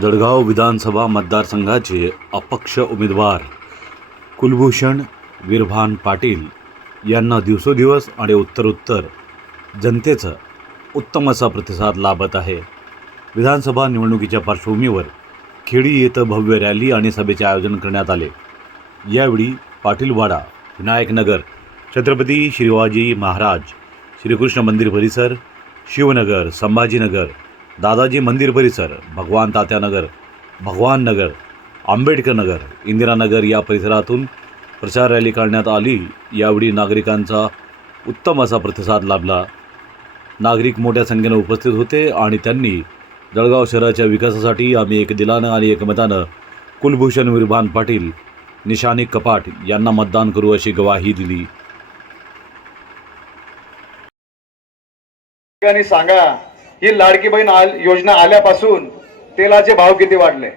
जळगाव विधानसभा मतदारसंघाचे अपक्ष उमेदवार कुलभूषण विरभान पाटील यांना दिवसोदिवस आणि उत्तरोत्तर जनतेचं उत्तम असा प्रतिसाद लाभत आहे. विधानसभा निवडणुकीच्या पार्श्वभूमीवर खेडी येथं भव्य रॅली आणि सभेचे आयोजन करण्यात आले. यावेळी पाटीलवाडा विनायकनगर छत्रपती शिवाजी महाराज श्रीकृष्ण मंदिर परिसर शिवनगर संभाजीनगर दादाजी मंदिर परिसर भगवान तात्यानगर भगवान नगर आंबेडकर नगर इंदिरानगर या परिसरातून प्रचार रॅली काढण्यात आली. यावेळी नागरिकांचा उत्तम असा प्रतिसाद लाभला. नागरिक मोठ्या संख्येनं उपस्थित होते आणि त्यांनी जळगाव शहराच्या विकासासाठी आम्ही एक दिलानं आणि एकमतानं कुलभूषण विरभान पाटील निशानी कपाट यांना मतदान करू अशी ग्वाही दिली. सांगा ही लाडकी बहीण आल- योजना आल्यापासून तेलाचे भाव किती वाढले?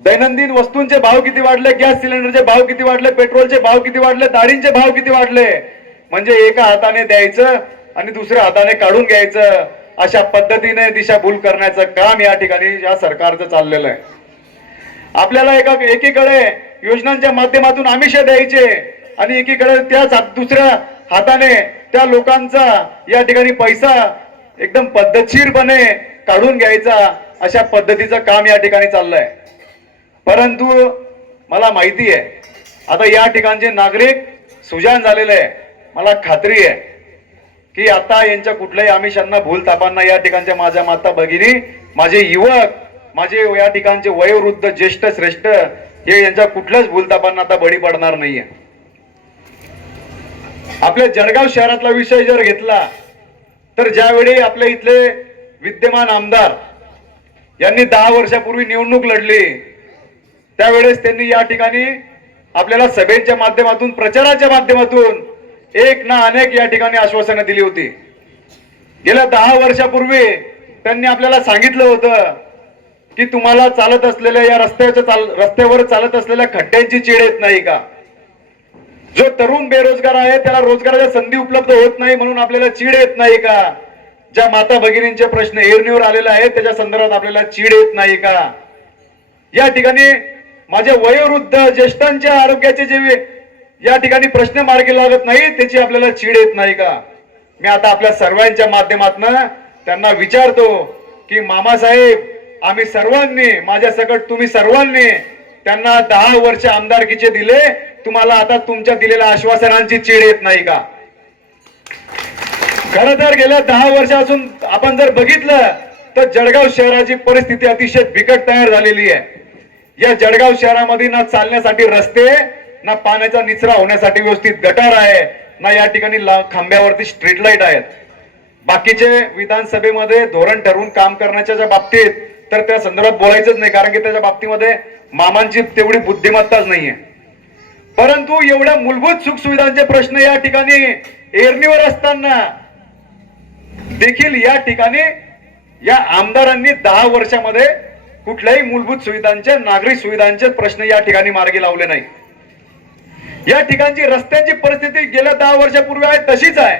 दैनंदिन वस्तूंचे भाव किती वाढले? गॅस सिलेंडरचे भाव किती वाढले? पेट्रोलचे भाव किती वाढले? दाढींचे भाव किती वाढले? म्हणजे एका हाताने द्यायचं आणि दुसऱ्या हाताने काढून घ्यायचं. अशा पद्धतीने दिशाभूल करण्याचं काम या ठिकाणी या सरकारचं चाललेलं आहे. आपल्याला एका एकीकडे योजनांच्या माध्यमातून आमिष द्यायचे आणि एकीकडे त्याच दुसऱ्या हाताने त्या लोकांचा या ठिकाणी पैसा एकदम पद्धतशीरपणे काढून घ्यायचा अशा पद्धतीचं काम या ठिकाणी चाललंय. परंतु मला माहिती आहे आता या ठिकाणचे नागरिक सुजान झालेले आहे. मला खात्री आहे की आता यांच्या कुठल्याही आमिषांना भूल तापांना या ठिकाणच्या माझ्या माता भगिनी माझे युवक माझे या ठिकाणचे वयोवृद्ध ज्येष्ठ श्रेष्ठ हे यांच्या कुठल्याच भूलतापांना आता बळी पडणार नाहीये. आपल्या जळगाव शहरातला विषय जर घेतला तर ज्यावेळी आपल्या इथले विद्यमान आमदार यांनी दहा वर्षापूर्वी निवडणूक लढली त्यावेळेस त्यांनी या ठिकाणी आपल्याला सभेच्या माध्यमातून प्रचाराच्या माध्यमातून एक ना अनेक या ठिकाणी आश्वासनं दिली होती. गेल्या दहा वर्षापूर्वी त्यांनी आपल्याला सांगितलं होतं की तुम्हाला चालत असलेल्या या रस्त्याच्या चाल रस्त्यावर चालत असलेल्या खड्ड्यांची चीड येत नाही का? जो तरुण बेरोजगार आहे त्याला रोजगाराच्या संधी उपलब्ध होत नाही म्हणून आपल्याला चीड येत नाही का? ज्या माता भगिनींचे प्रश्न एरणीवर आलेले आहेत त्याच्या संदर्भात आपल्याला चीड येत नाही का? या ठिकाणी माझ्या वयोवृद्ध ज्येष्ठांच्या आरोग्याचे जे या ठिकाणी प्रश्न मार्गी लागत नाही त्याची आपल्याला चीड येत नाही का? मी आता आपल्या सर्वांच्या माध्यमातून त्यांना विचारतो की मामासाहेब आम्ही सर्वांनी माझ्या सकट तुम्ही सर्वांनी त्यांना दहा वर्ष आमदारकीचे दिले तुम्हाला आता तुमच्या दिलेल्या आश्वासनांची चीड येत नाही का? खर तर गेल्या दहा वर्षापासून आपण जर बघितलं तर जळगाव शहराची परिस्थिती अतिशय बिकट तयार झालेली आहे. या जळगाव शहरामध्ये ना चालण्यासाठी रस्ते ना पाण्याचा निचरा होण्यासाठी व्यवस्थित गटार आहे ना या ठिकाणी खांब्यावरती स्ट्रीट लाइट आहेत. बाकीचे विधानसभेमध्ये धोरण ठरवून काम करण्याच्या ज्या बाबतीत तर त्या संदर्भात बोलायचंच नाही कारण की त्याच्या बाबतीमध्ये मामांची तेवढी बुद्धिमत्ताच नाहीये. परंतु एवढ्या मूलभूत सुखसुविधांचे प्रश्न या ठिकाणी एरणीवर असताना देखील या ठिकाणी या आमदारांनी दहा वर्षामध्ये कुठल्याही मूलभूत सुविधांचे नागरिक सुविधांचे प्रश्न या ठिकाणी मार्गी लावले नाही. या ठिकाणची रस्त्यांची परिस्थिती गेल्या दहा वर्षापूर्वी आहे तशीच आहे.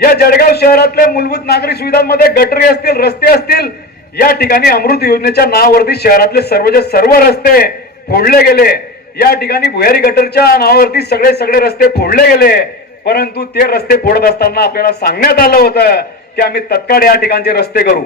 या जळगाव शहरातल्या मूलभूत नागरिक सुविधांमध्ये गटरी असतील रस्ते असतील या ठिकाणी अमृत योजनेच्या नावावरती शहरातले सर्व जे सर्व रस्ते फोडले गेले. या ठिकाणी भुयारी गटरच्या नावावरती सगळे सगळे रस्ते फोडले गेले. परंतु ते रस्ते फोडत असताना आपल्याला सांगण्यात आलं होतं की आम्ही तत्काळ या ठिकाणचे रस्ते करू.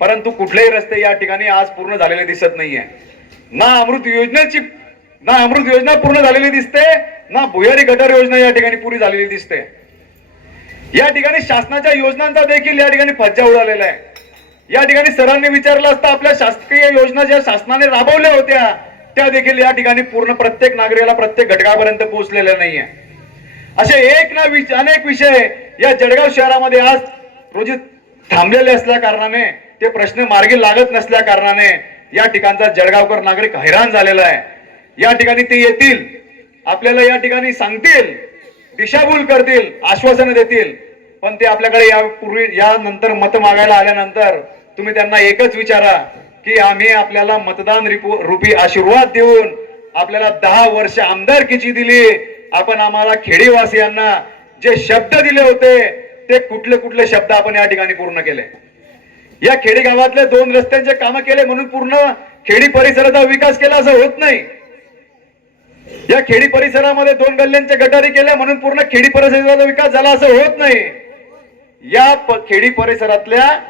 परंतु कुठलेही रस्ते या ठिकाणी आज पूर्ण झालेले दिसत नाहीये. ना अमृत योजनेची ना अमृत योजना पूर्ण झालेली दिसते ना भुयारी गटर योजना या ठिकाणी पुरी झालेली दिसते. या ठिकाणी शासनाच्या योजनांचा देखील या ठिकाणी फज्जा उडालेला आहे. या ठिकाणी सरांनी विचारलं असतं आपल्या शासकीय योजना ज्या शासनाने राबवल्या होत्या त्या देखील या ठिकाणी पूर्ण प्रत्येक नागरिकाला प्रत्येक घटकापर्यंत पोहोचलेल्या नाहीये. असे एक ना विषय अनेक विषय या जळगाव शहरामध्ये आज रोजी थांबलेले असल्या कारणाने ते प्रश्न मार्गी लागत नसल्या कारणाने या ठिकाणचा जळगावकर नागरिक हैराण झालेला आहे. या ठिकाणी ते येतील आपल्याला या ठिकाणी सांगतील दिशाभूल करतील आश्वासनं देतील पण ते आपल्याकडे यापूर्वी यानंतर मत मागायला आल्यानंतर तुम्ही त्यांना एकच विचारा की आम्ही आपल्याला मतदान रिपो- रूपी आशीर्वाद देऊन आपल्याला दहा वर्ष आमदारकीची दिली. आपण आम्हाला खेडीवासियांना जे शब्द दिले होते ते कुठले कुठले शब्द आपण या ठिकाणी पूर्ण केले? या खेडी गावातले दोन रस्त्यांचे काम केले म्हणून पूर्ण खेडी परिसराचा विकास केला असं होत नाही. या खेडी परिसरामध्ये दोन गल्ल्यांच्या गटारी केल्या म्हणून पूर्ण खेडी परिसराचा विकास झाला असं होत नाही. या खेडी परिसरातल्या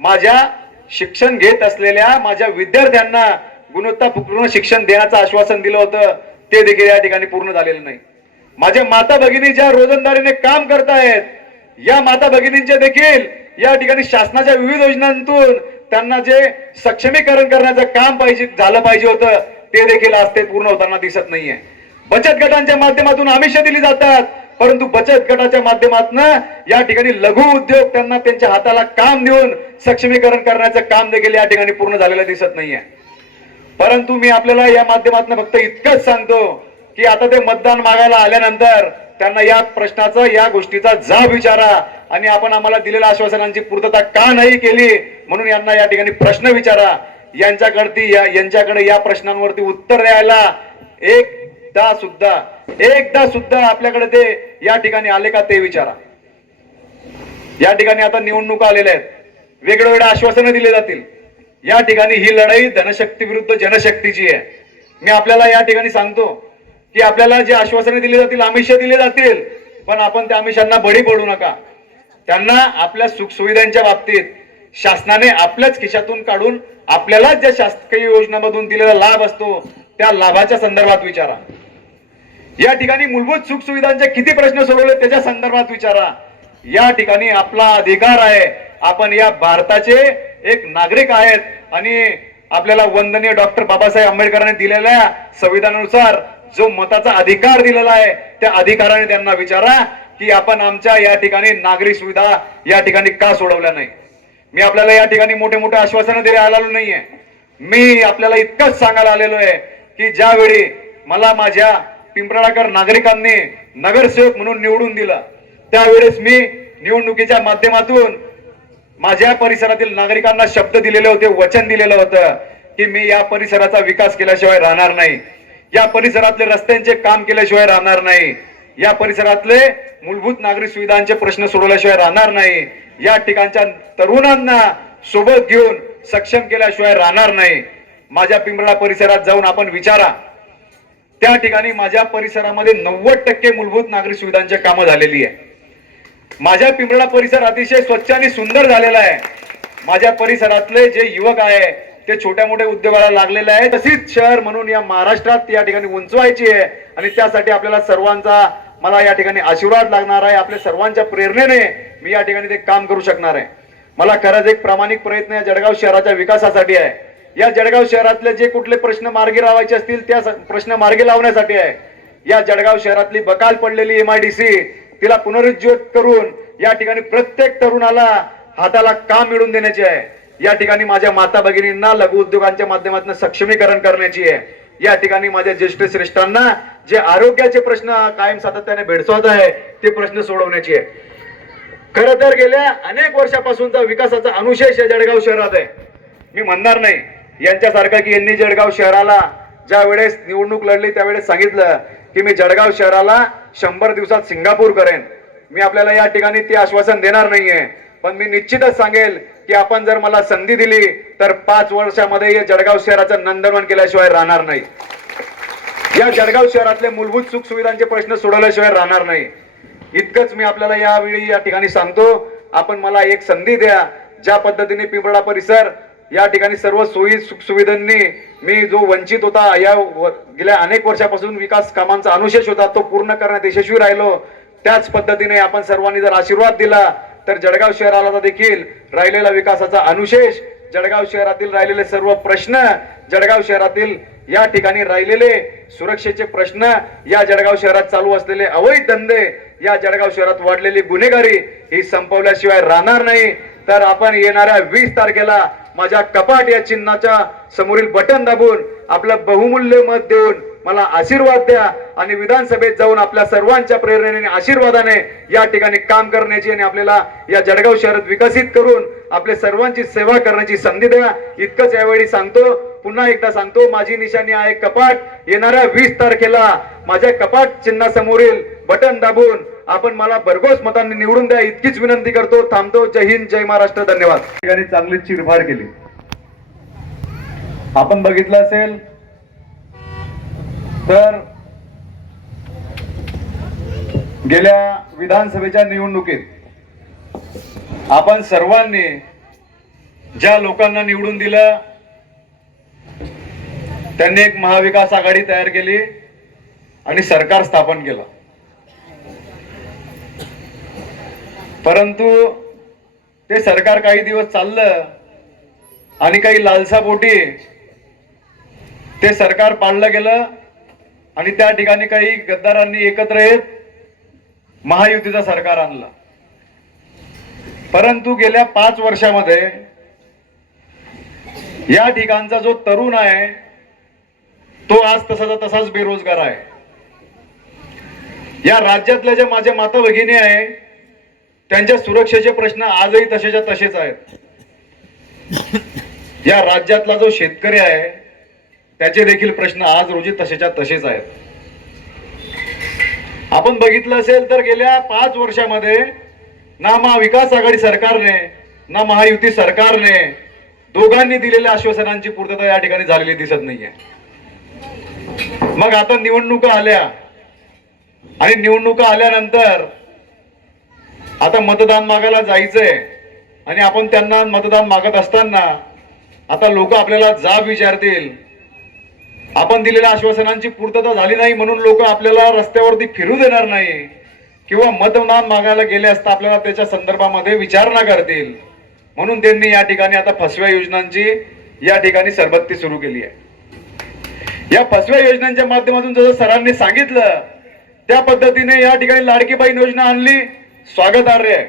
माझ्या शिक्षण घेत असलेल्या माझ्या विद्यार्थ्यांना गुणवत्तापूर्ण शिक्षण देण्याचं आश्वासन दिलं होतं ते देखील या ठिकाणी पूर्ण झालेलं नाही. माझ्या माता भगिनी ज्या रोजंदारीने काम करतायत या माता भगिनींच्या देखील या ठिकाणी शासनाच्या विविध योजनांतून त्यांना जे सक्षमीकरण करण्याचं काम पाहिजे झालं पाहिजे होतं ते देखील आज ते पूर्ण होताना दिसत नाहीये. बचत गटांच्या माध्यमातून आमिष दिली जातात. परंतु बचत गटाच्या माध्यमातून या ठिकाणी लघु उद्योग त्यांना त्यांच्या हाताला काम देऊन सक्षमीकरण करण्याचं काम देखील या ठिकाणी पूर्ण झालेलं दिसत नाहीये. परंतु मी आपल्याला या माध्यमातून फक्त इतकंच सांगतो की आता ते मतदान मागायला आल्यानंतर त्यांना या प्रश्नाचा या गोष्टीचा जाब विचारा आणि आपण आम्हाला दिलेल्या आश्वासनांची पूर्तता का नाही केली म्हणून यांना या ठिकाणी प्रश्न विचारा. यांच्याकडती या यांच्याकडे या प्रश्नांवरती उत्तर द्यायला एकदा सुद्धा एकदा सुद्धा आपल्याकडे ते या ठिकाणी आले का ते विचारा. या ठिकाणी आता निवडणुका आलेल्या आहेत. वेगवेगळ्या आश्वासनं दिले जातील. या ठिकाणी ही लढाई धनशक्ती विरुद्ध जनशक्तीची आहे. मी आपल्याला या ठिकाणी सांगतो की आपल्याला जे आश्वासने दिली जातील आमिष दिले जातील पण आपण त्या आमिषांना बळी पडू नका. त्यांना आपल्या सुखसुविधांच्या बाबतीत शासनाने आपल्याच खिशातून काढून आपल्यालाच ज्या शासकीय योजनामधून दिलेला लाभ असतो त्या लाभाच्या संदर्भात विचारा. या ठिकाणी मूलभूत सुख सुविधांचे किती प्रश्न सोडवले त्याच्या संदर्भात विचारा. या ठिकाणी आपला अधिकार आहे. आपण या भारताचे एक नागरिक आहेत आणि आपल्याला वंदनीय डॉक्टर बाबासाहेब आंबेडकरांनी दिलेल्या संविधानानुसार जो मताचा अधिकार दिलेला आहे त्या अधिकाराने त्यांना विचारा की आपण आमच्या या ठिकाणी नागरी सुविधा या ठिकाणी का सोडवल्या नाही? मी आपल्याला या ठिकाणी मोठे मोठे आश्वासनं दिले आलेलो नाहीये. मी आपल्याला इतकंच सांगायला आलेलो आहे की ज्यावेळी मला माझ्या पिंपराळकर नागरिकांनी नगरसेवक म्हणून निवडून दिलं. त्यावेळेस मी निवडणुकीच्या माध्यमातून माझ्या परिसरातील नागरिकांना शब्द दिलेले होते वचन दिलेलं होतं की मी या परिसराचा विकास केल्याशिवाय राहणार नाही. या परिसरातले रस्त्यांचे काम केल्याशिवाय राहणार नाही. या परिसरातले मूलभूत नागरिक सुविधांचे प्रश्न सोडवल्याशिवाय राहणार नाही. या ठिकाणच्या तरुणांना सोबत घेऊन सक्षम केल्याशिवाय राहणार नाही. माझ्या पिंपळा परिसरात जाऊन आपण विचारा. त्या ठिकाणी माझ्या परिसरामध्ये नव्वद टक्के मूलभूत नागरिक सुविधांची कामं झालेली आहे. माझ्या पिंपळा परिसर अतिशय स्वच्छ आणि सुंदर झालेला आहे. माझ्या परिसरातले जे युवक आहे ते छोट्या मोठ्या उद्योगाला लागलेले आहे. तशीच शहर म्हणून या महाराष्ट्रात या ठिकाणी उंचवायची आहे आणि त्यासाठी आपल्याला सर्वांचा मला या ठिकाणी आशीर्वाद लागणार आहे. आपल्या सर्वांच्या प्रेरणेने मी या ठिकाणी ते काम करू शकणार आहे. मला खरंच एक प्रामाणिक प्रयत्न या जळगाव शहराच्या विकासासाठी आहे. या जळगाव शहरातले जे कुठले प्रश्न मार्गी लावायचे असतील त्या प्रश्न मार्गी लावण्यासाठी आहे. या जळगाव शहरातली बकाल पडलेली एमआयडीसी तिला पुनरुज्जीवित करून या ठिकाणी प्रत्येक तरुणाला हाताला काम मिळवून देण्याची आहे? या ठिकाणी माझ्या माता भगिनींना लघु उद्योगांच्या माध्यमातून सक्षमीकरण करण्याची आहे. या ठिकाणी माझ्या ज्येष्ठ श्रेष्ठांना जे आरोग्याचे प्रश्न कायम सातत्याने भेडसावत आहे ते प्रश्न सोडवण्याची आहे. खर तर गेल्या अनेक वर्षापासूनचा विकासाचा अनुशेष या जळगाव शहरात आहे. मी म्हणणार नाही. यांच्यासारखं की यांनी जळगाव शहराला ज्या वेळेस निवडणूक लढली त्यावेळेस सांगितलं की मी जळगाव शहराला शंभर दिवसात सिंगापूर करेन. मी आपल्याला या ठिकाणी ते आश्वासन देणार नाहीये. पण मी निश्चितच सांगेल की आपण जर मला संधी दिली तर पाच वर्षामध्ये या जळगाव शहराचं नंदनवन केल्याशिवाय राहणार नाही. या जळगाव शहरातले मूलभूत सुख सुविधांचे प्रश्न सोडवल्याशिवाय राहणार नाही. इतकंच मी आपल्याला यावेळी या ठिकाणी सांगतो. आपण मला एक संधी द्या. ज्या पद्धतीने पिंपळा परिसर या ठिकाणी सर्व सोयी सुखसुविधांनी मी जो वंचित होता या गेल्या अनेक वर्षापासून विकास कामांचा अनुशेष होता तो पूर्ण करण्यात यशस्वी राहिलो. त्याच पद्धतीने आपण सर्वांनी जर आशीर्वाद दिला तर जळगाव शहराला देखील राहिलेला विकासाचा अनुशेष जळगाव शहरातील राहिलेले सर्व प्रश्न जळगाव शहरातील या ठिकाणी राहिलेले सुरक्षेचे प्रश्न या जळगाव शहरात चालू असलेले अवैध धंदे या जळगाव शहरात वाढलेली गुन्हेगारी ही संपवल्याशिवाय राहणार नाही. तर आपण येणाऱ्या वीस तारखेला माझ्या कपाट या चिन्हाच्या समोरील बटन दाबून आपलं बहुमूल्य मत देऊन मला आशीर्वाद द्या आणि विधानसभेत जाऊन आपल्या सर्वांच्या प्रेरणेने आशीर्वादाने या ठिकाणी काम करण्याची आणि आपल्याला या जळगाव शहरात विकसित करून आपल्या सर्वांची सेवा करण्याची संधी द्या. इतकंच यावेळी सांगतो पुन्हा एकदा सांगतो माझी निशाणी आहे कपाट. येणाऱ्या वीस तारखेला माझ्या कपाट चिन्हासमोरील बटन दाबून आपण मला भरघोस मतांनी निवडून द्या इतकीच विनंती करतो. थांबतो. जय हिंद जय महाराष्ट्र. धन्यवाद. ठिकाणी चांगली चिरफाड केली. आपण बघितलं असेल तर गेल्या विधानसभेच्या निवडणुकीत आपण सर्वांनी ज्या लोकांना निवडून दिलं त्यांनी एक महाविकास आघाडी तयार केली आणि सरकार स्थापन केलं. परंतु ते सरकार काही दिवस चाललं आणि काही लालसापोटी ते सरकार पाडलं गेलं आणि त्या ठिकाणी काही गद्दारांनी एकत्र येत महायुतीचं सरकार आणलं. परंतु गेल्या पाच वर्षामध्ये या ठिकाणचा जो तरुण आहे तो आज तसाचा तसाच बेरोजगार आहे. या राज्यातल्या ज्या माझ्या माता भगिनी आहे त्यांच्या सुरक्षेचे प्रश्न आजही तसेच्या तसेच आहेत. या राज्यातला जो शेतकरी आहे त्याचे देखील प्रश्न आज रोजी तसेच्या तसेच आहेत. आपण बघितलं असेल तर गेल्या पाच वर्षामध्ये ना महाविकास आघाडी सरकारने ना महायुती सरकारने दोघांनी दिलेल्या आश्वासनांची पूर्तता या ठिकाणी झालेली दिसत नाहीये. मग आता निवडणुका आल्या आणि निवडणुका आल्यानंतर आता मतदान मागायला जायचंय आणि आपण त्यांना मतदान मागत असताना आता लोक आपल्याला जाब विचारतील. आपण दिलेल्या आश्वासनांची पूर्तता झाली नाही म्हणून लोक आपल्याला रस्त्यावरती फिरू देणार नाही. किंवा मतदान मागायला गेले असता आपल्याला त्याच्या संदर्भामध्ये विचारणा करतील. म्हणून त्यांनी या ठिकाणी आता फसव्या योजनांची या ठिकाणी सरबत्ती सुरू केली आहे. या फसव्या योजनांच्या माध्यमातून जसं सरांनी सांगितलं त्या पद्धतीने या ठिकाणी लाडकी योजना आणली. स्वागतार्ह आहे